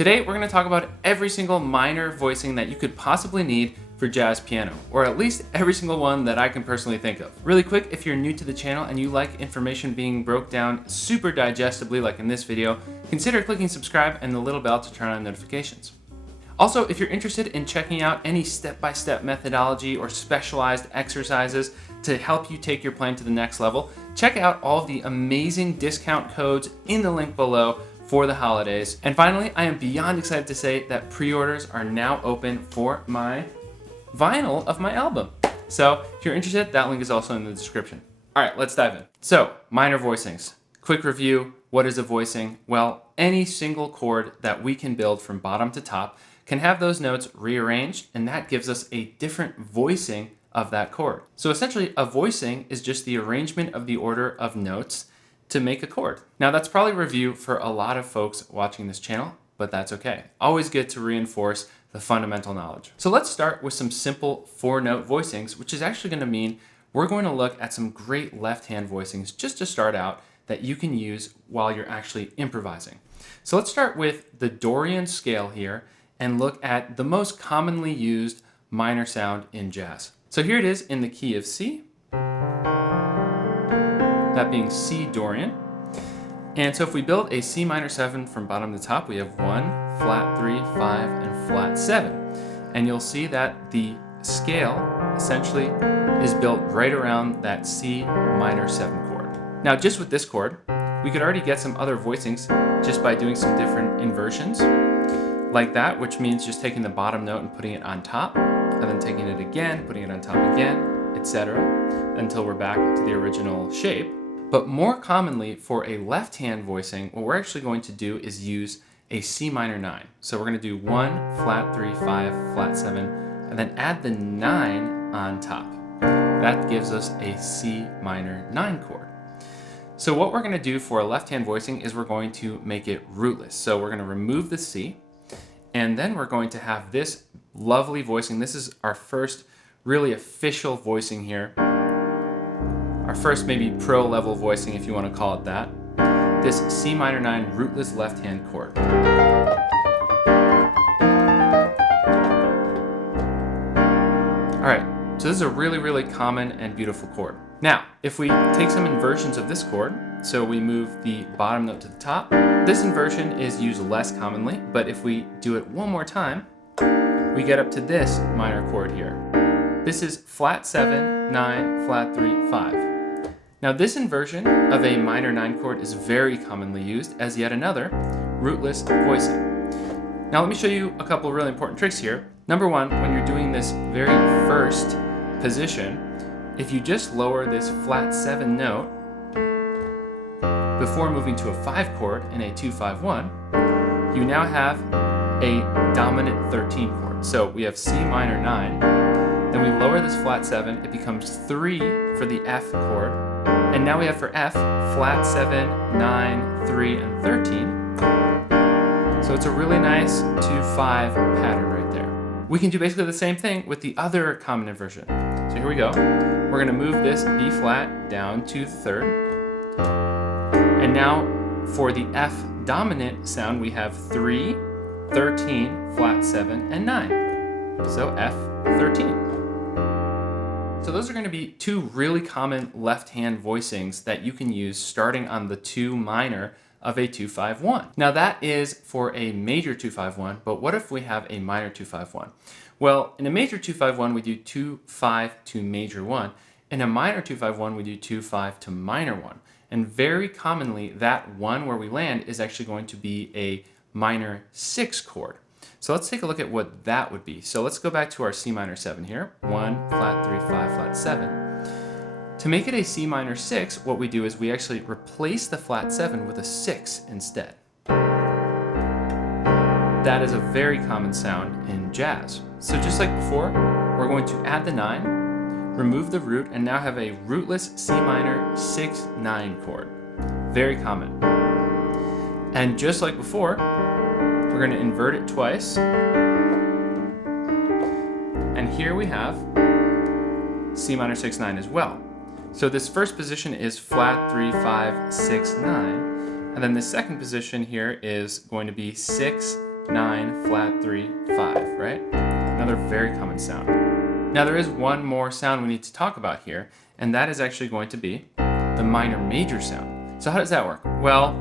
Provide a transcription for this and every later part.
Today, we're going to talk about every single minor voicing that you could possibly need for jazz piano, or at least every single one that I can personally think of. Really quick, if you're new to the channel and you like information being broke down super digestibly like in this video, consider clicking subscribe and the little bell to turn on notifications. Also, if you're interested in checking out any step-by-step methodology or specialized exercises to help you take your playing to the next level, check out all of the amazing discount codes in the link below for the holidays. And finally, I am beyond excited to say that pre-orders are now open for my vinyl of my album. So if you're interested, that link is also in the description. All right, let's dive in. So, minor voicings. Quick review, what is a voicing? Well, any single chord that we can build from bottom to top can have those notes rearranged, and that gives us a different voicing of that chord. So essentially, a voicing is just the arrangement of the order of notes to make a chord. Now that's probably review for a lot of folks watching this channel, but that's okay. Always good to reinforce the fundamental knowledge. So let's start with some simple 4-note voicings, which is actually going to mean we're going to look at some great left-hand voicings just to start out that you can use while you're actually improvising. So let's start with the Dorian scale here and look at the most commonly used minor sound in jazz. So here it is in the key of C, that being C Dorian. And so if we build a C minor 7 from bottom to top, we have 1, flat 3, 5, and flat 7. And you'll see that the scale essentially is built right around that C minor 7 chord. Now just with this chord, we could already get some other voicings just by doing some different inversions like that, which means just taking the bottom note and putting it on top, and then taking it again, putting it on top again, etc., until we're back to the original shape. But more commonly for a left-hand voicing, what we're actually going to do is use a C minor 9. So we're going to do 1, flat 3, 5, flat 7, and then add the 9 on top. That gives us a C minor 9 chord. So what we're going to do for a left-hand voicing is we're going to make it rootless. So we're going to remove the C, and then we're going to have this lovely voicing. This is our first really official voicing here. Our first maybe pro level voicing, if you want to call it that. This C minor 9 rootless left hand chord. All right, so this is a really, really common and beautiful chord. Now, if we take some inversions of this chord, so we move the bottom note to the top, this inversion is used less commonly, but if we do it one more time, we get up to this minor chord here. This is flat 7, 9, flat 3, 5. Now this inversion of a minor 9 chord is very commonly used as yet another rootless voicing. Now let me show you a couple of really important tricks here. Number one, when you're doing this very first position, if you just lower this flat 7 note before moving to a 5 chord in a 2-5-1, you now have a dominant 13 chord. So we have C minor 9, then we lower this flat 7, it becomes 3 for the F chord, and now we have for F, flat 7, 9, 3, and 13. So it's a really nice 2-5 pattern right there. We can do basically the same thing with the other common inversion. So here we go. We're going to move this B flat down to the 3rd. And now for the F dominant sound, we have 3, 13, flat 7, and 9. So F 13. So those are going to be two really common left-hand voicings that you can use starting on the 2 minor of a 2-5-1. Now that is for a major 2-5-1, but what if we have a minor 2-5-1? Well, in a major 2-5-1, we do 2-5 to major 1. In a minor 2-5-1, we do 2-5 to minor 1. And very commonly, that 1 where we land is actually going to be a minor 6 chord. So let's take a look at what that would be. So let's go back to our C minor 7 here. 1, flat 3, 5, flat 7. To make it a C minor 6, what we do is we actually replace the flat 7 with a 6 instead. That is a very common sound in jazz. So just like before, we're going to add the 9, remove the root, and now have a rootless C minor 6-9 chord. Very common. And just like before, we're going to invert it twice. And here we have C minor 6-9 as well. So this first position is flat 3, 5, 6, 9. And then the second position here is going to be 6, 9, flat 3, 5, right? Another very common sound. Now there is one more sound we need to talk about here, and that is actually going to be the minor major sound. So how does that work? Well,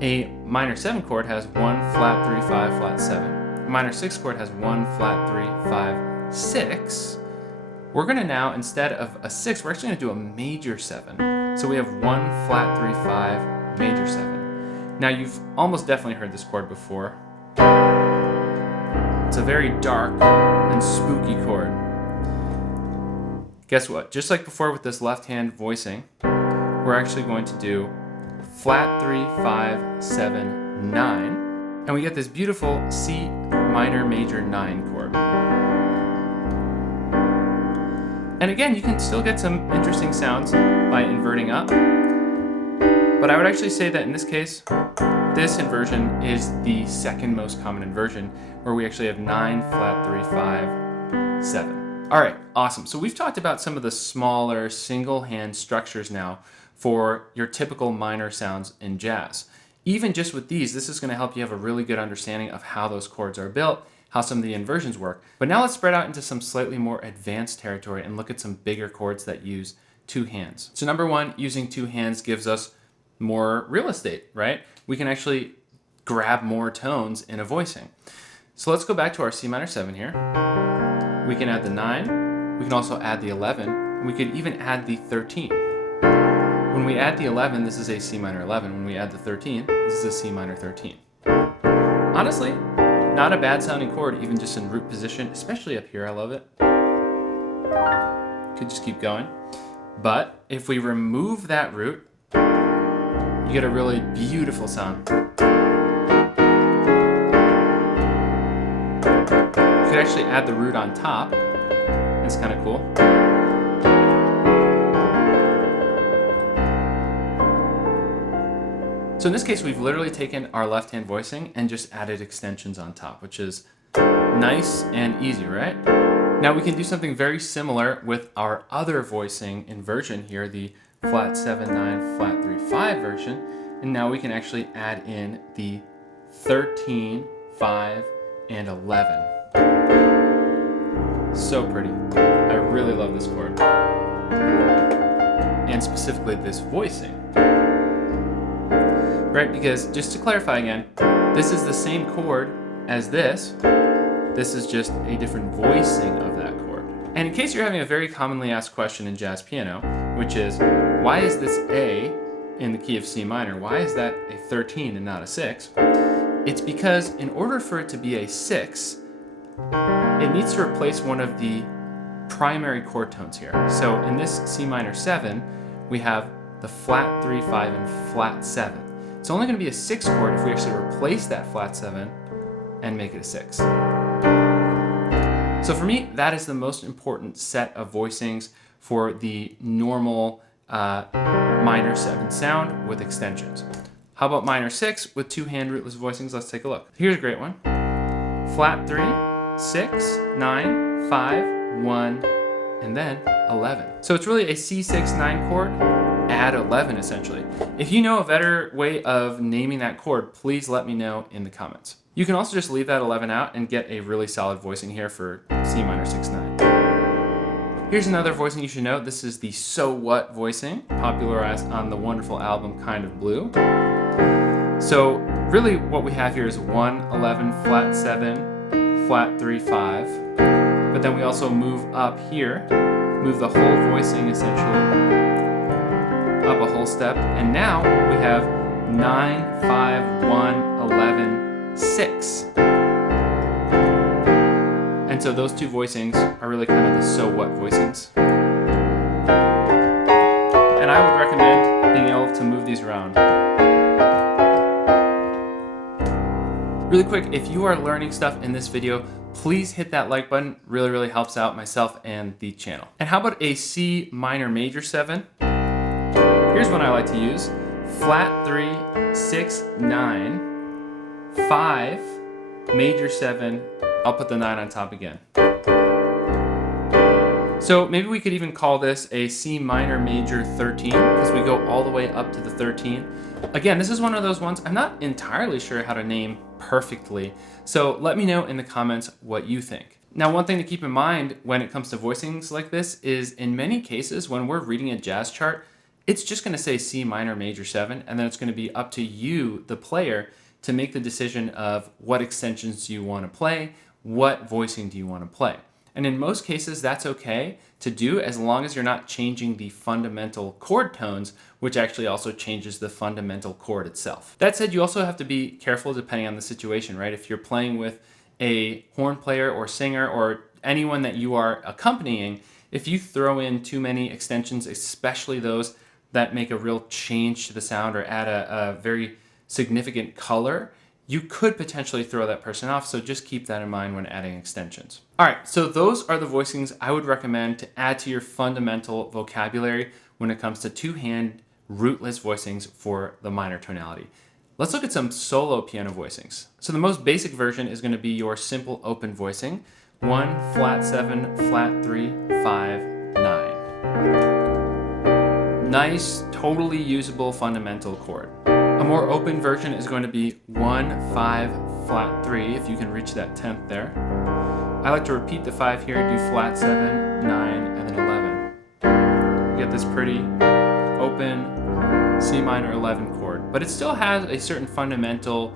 a minor 7 chord has 1, flat 3, 5, flat 7. A minor 6 chord has 1, flat 3, 5, 6. We're gonna now, instead of a 6, we're actually gonna do a major 7. So we have 1, flat 3, 5, major 7. Now you've almost definitely heard this chord before. It's a very dark and spooky chord. Guess what? Just like before with this left-hand voicing, we're actually going to do flat 3, 5, 7, 9, and we get this beautiful C minor major 9 chord. And again, you can still get some interesting sounds by inverting up, but I would actually say that in this case, this inversion is the second most common inversion, where we actually have 9, flat 3, 5, 7. All right, awesome. So we've talked about some of the smaller single hand structures now for your typical minor sounds in jazz. Even just with these, this is going to help you have a really good understanding of how those chords are built, how some of the inversions work. But now let's spread out into some slightly more advanced territory and look at some bigger chords that use 2 hands. So number one, using 2 hands gives us more real estate, right? We can actually grab more tones in a voicing. So let's go back to our C minor 7 here. We can add the 9, we can also add the 11, and we could even add the 13. When we add the 11, this is a C minor 11. When we add the 13, this is a C minor 13. Honestly, not a bad sounding chord, even just in root position, especially up here, I love it. Could just keep going. But if we remove that root, you get a really beautiful sound. You could actually add the root on top. It's kind of cool. So in this case, we've literally taken our left-hand voicing and just added extensions on top, which is nice and easy, right? Now we can do something very similar with our other voicing inversion here, the flat 7, 9, flat 3, 5 version. And now we can actually add in the 13, 5, and 11. So pretty. I really love this chord. And specifically this voicing. Right, because just to clarify again, this is the same chord as this. This is just a different voicing of that chord. And in case you're having a very commonly asked question in jazz piano, which is, why is this A in the key of C minor? Why is that a 13 and not a 6? It's because in order for it to be a 6, it needs to replace one of the primary chord tones here. So in this C minor 7, we have the flat 3, 5, and flat 7. It's only going to be a 6 chord if we actually replace that flat 7 and make it a 6. So for me, that is the most important set of voicings for the normal minor 7 sound with extensions. How about minor 6 with 2 hand rootless voicings? Let's take a look. Here's a great one. Flat 3, 6, 9, 5, 1, and then 11. So it's really a C6, 9 chord, add 11 essentially. If you know a better way of naming that chord, please let me know in the comments. You can also just leave that 11 out and get a really solid voicing here for C minor 6, 9. Here's another voicing you should know. This is the So What voicing, popularized on the wonderful album Kind of Blue. So really what we have here is 1, 11, flat 7, flat 3, 5. But then we also move up here, move the whole voicing essentially up a whole step. And now we have 9, 5, 1, 11, 6. And so those 2 voicings are really kind of the so what voicings. And I would recommend being able to move these around. Really quick, if you are learning stuff in this video, please hit that like button. Really, really helps out myself and the channel. And how about a C minor major 7? Here's one I like to use. Flat 3, 6, 9, 5, major 7, I'll put the 9 on top again. So maybe we could even call this a C minor major 13 because we go all the way up to the 13. Again, this is one of those ones, I'm not entirely sure how to name perfectly. So let me know in the comments what you think. Now, one thing to keep in mind when it comes to voicings like this is in many cases when we're reading a jazz chart, it's just going to say C minor major 7, and then it's going to be up to you, the player, to make the decision of what extensions do you want to play, what voicing do you want to play. And in most cases, that's okay to do as long as you're not changing the fundamental chord tones, which actually also changes the fundamental chord itself. That said, you also have to be careful depending on the situation, right? If you're playing with a horn player or singer or anyone that you are accompanying, if you throw in too many extensions, especially those that make a real change to the sound or add a very significant color, you could potentially throw that person off, so just keep that in mind when adding extensions. All right, so those are the voicings I would recommend to add to your fundamental vocabulary when it comes to two-hand rootless voicings for the minor tonality. Let's look at some solo piano voicings. So the most basic version is going to be your simple open voicing, 1, flat 7, flat 3, 5, 9. Nice, totally usable fundamental chord. A more open version is going to be 1, 5, flat 3, if you can reach that 10th there. I like to repeat the 5 here, do flat 7, 9, and then 11. You get this pretty open C minor 11 chord, but it still has a certain fundamental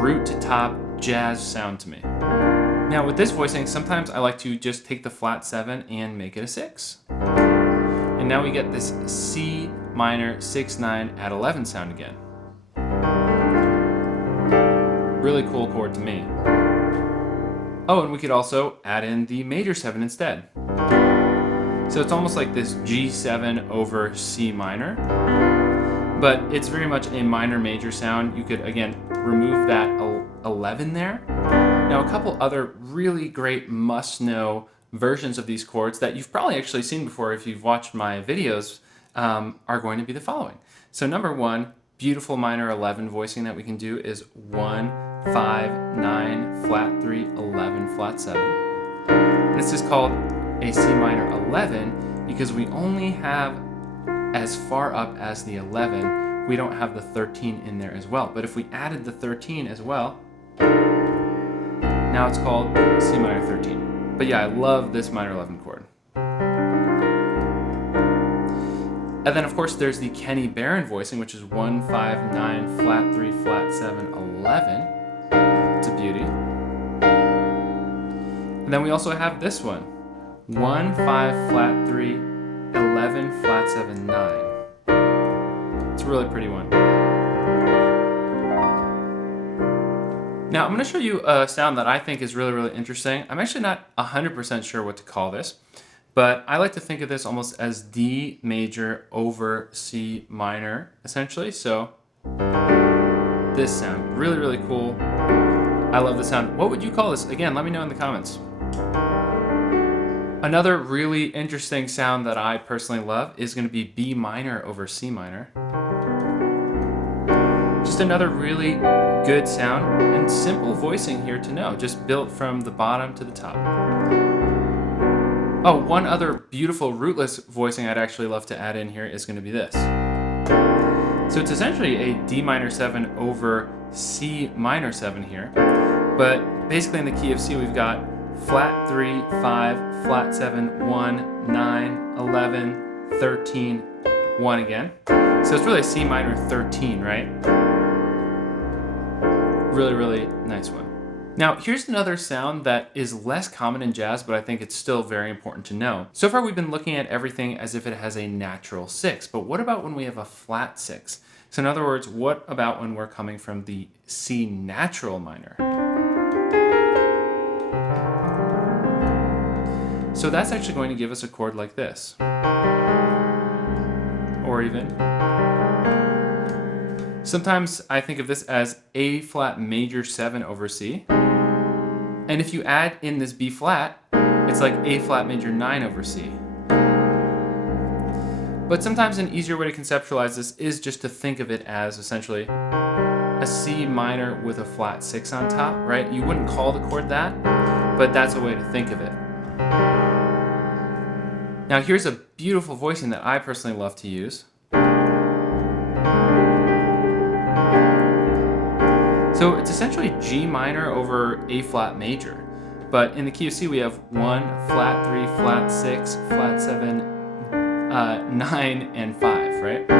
root to top jazz sound to me. Now with this voicing, sometimes I like to just take the flat 7 and make it a 6. And now we get this C minor 6, 9 at 11 sound again. Really cool chord to me. Oh, and we could also add in the major 7 instead. So it's almost like this G7 over C minor, but it's very much a minor major sound. You could, again, remove that 11 there. Now, a couple other really great must-know versions of these chords that you've probably actually seen before if you've watched my videos are going to be the following. So number 1, beautiful minor 11 voicing that we can do is 1, 5, 9, flat 3, 11, flat 7. This is called a C minor 11 because we only have as far up as the 11. We don't have the 13 in there as well. But if we added the 13 as well, now it's called C minor 13. But yeah, I love this minor 11 chord. And then, of course, there's the Kenny Barron voicing, which is 1, 5, 9, flat 3, flat 7, 11. It's a beauty. And then we also have this one. 1, 5, flat 3, 11, flat 7, 9. It's a really pretty one. Now, I'm going to show you a sound that I think is really, really interesting. I'm actually not 100% sure what to call this, but I like to think of this almost as D major over C minor, essentially. So this sound, really, really cool. I love the sound. What would you call this? Again, let me know in the comments. Another really interesting sound that I personally love is going to be B minor over C minor. Just another really good sound and simple voicing here to know, just built from the bottom to the top. Oh, one other beautiful rootless voicing I'd actually love to add in here is going to be this. So it's essentially a D minor 7 over C minor 7 here, but basically in the key of C we've got flat 3, 5, flat 7, 1, 9, 11, 13, 1 again. So it's really a C minor 13, right? Really, really nice one. Now, here's another sound that is less common in jazz, but I think it's still very important to know. So far, we've been looking at everything as if it has a natural 6, but what about when we have a flat 6? So in other words, what about when we're coming from the C natural minor? So that's actually going to give us a chord like this. Or even. Sometimes I think of this as A flat major 7 over C. And if you add in this B flat, it's like A flat major 9 over C. But sometimes an easier way to conceptualize this is just to think of it as essentially a C minor with a flat 6 on top, right? You wouldn't call the chord that, but that's a way to think of it. Now here's a beautiful voicing that I personally love to use. So it's essentially G minor over A flat major. But in the key of C, we have 1, flat 3, flat 6, flat 7, 9, and 5, right?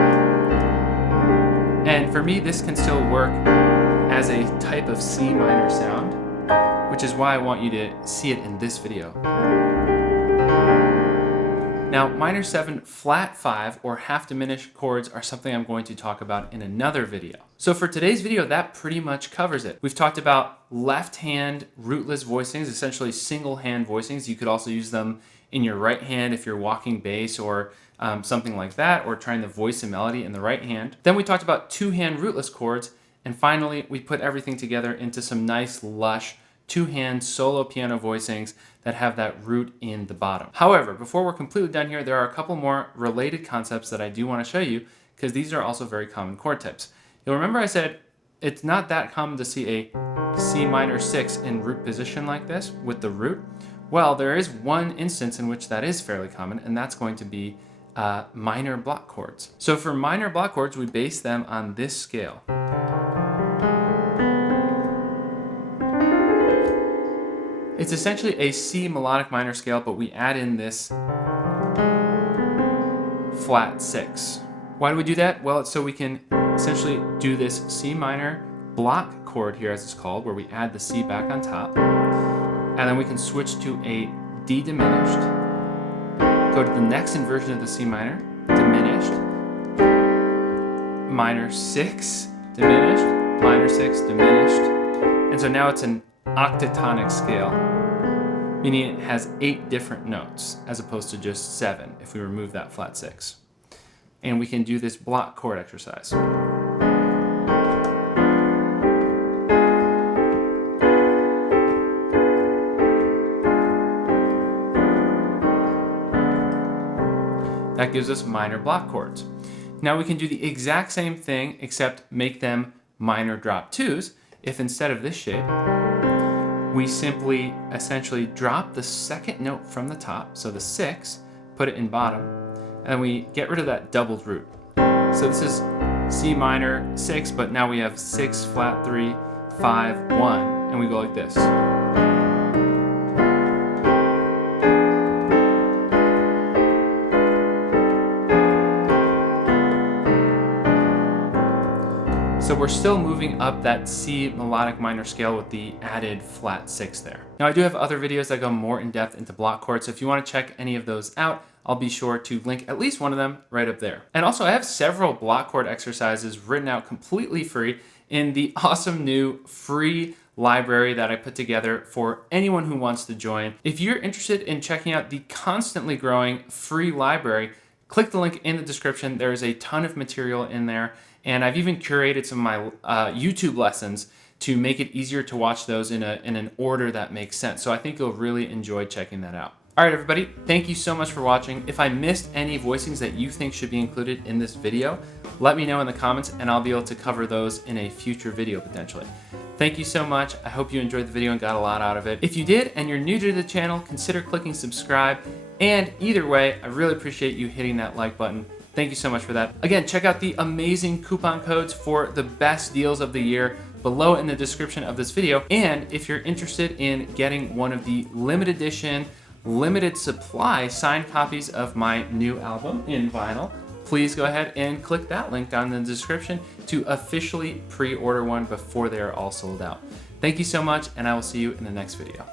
And for me, this can still work as a type of C minor sound, which is why I want you to see it in this video. Now, minor 7, flat 5, or half diminished chords are something I'm going to talk about in another video. So for today's video, that pretty much covers it. We've talked about left hand rootless voicings, essentially single hand voicings. You could also use them in your right hand if you're walking bass or something like that, or trying to voice a melody in the right hand. Then we talked about two-hand rootless chords, and finally we put everything together into some nice lush two-hand solo piano voicings that have that root in the bottom. However, before we're completely done here, there are a couple more related concepts that I do want to show you, because these are also very common chord types. You'll remember I said it's not that common to see a C minor 6 in root position like this with the root. Well, there is one instance in which that is fairly common, and that's going to be minor block chords. So for minor block chords, we base them on this scale. It's essentially a C melodic minor scale, but we add in this flat 6. Why do we do that? Well, it's so we can essentially do this C minor block chord here, as it's called, where we add the C back on top. And then we can switch to a D diminished, go to the next inversion of the C minor, diminished, minor 6, diminished, minor 6, diminished. And so now it's an octatonic scale, meaning it has 8 different notes as opposed to just 7 if we remove that flat 6. And we can do this block chord exercise. That gives us minor block chords. Now we can do the exact same thing except make them minor drop 2s if instead of this shape, we simply essentially drop the second note from the top, so the 6, put it in bottom, and we get rid of that doubled root. So this is C minor 6, but now we have 6, flat 3, 5, 1, and we go like this. So we're still moving up that C melodic minor scale with the added flat 6 there. Now I do have other videos that go more in depth into block chords, so if you want to check any of those out, I'll be sure to link at least one of them right up there. And also I have several block chord exercises written out completely free in the awesome new free library that I put together for anyone who wants to join. If you're interested in checking out the constantly growing free library, click the link in the description. There is a ton of material in there. And I've even curated some of my YouTube lessons to make it easier to watch those in an order that makes sense. So I think you'll really enjoy checking that out. All right, everybody, thank you so much for watching. If I missed any voicings that you think should be included in this video, let me know in the comments and I'll be able to cover those in a future video potentially. Thank you so much. I hope you enjoyed the video and got a lot out of it. If you did and you're new to the channel, consider clicking subscribe. And either way, I really appreciate you hitting that like button. Thank you so much for that. Again, check out the amazing coupon codes for the best deals of the year below in the description of this video. And if you're interested in getting one of the limited edition, limited supply signed copies of my new album in vinyl, please go ahead and click that link down in the description to officially pre-order one before they are all sold out. Thank you so much, and I will see you in the next video.